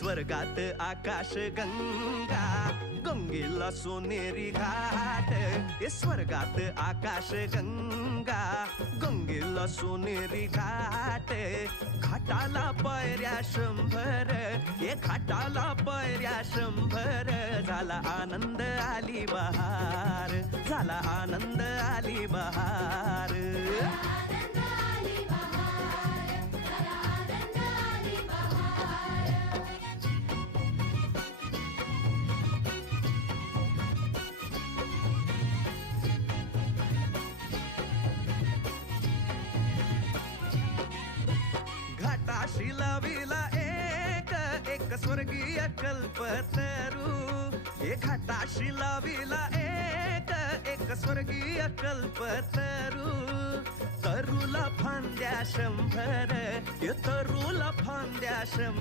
स्वर्गात आकाश गंगा, गंगेला सोनेरी घाट. स्वर्गात आकाश गंगा, गंगेला सोनेरी घाट. घाटाला पायऱ्या 100, घाटाला पायऱ्या 100. झाला आनंद आली बहार, झाला आनंद आली बहार. घाटाशी लाविला एक स्वर्गीय कल्पतरू. घाटाशी लाविला एक स्वर्गीय कल्पतरू. तरूला फांद्या 100, तरूला फांद्या 100.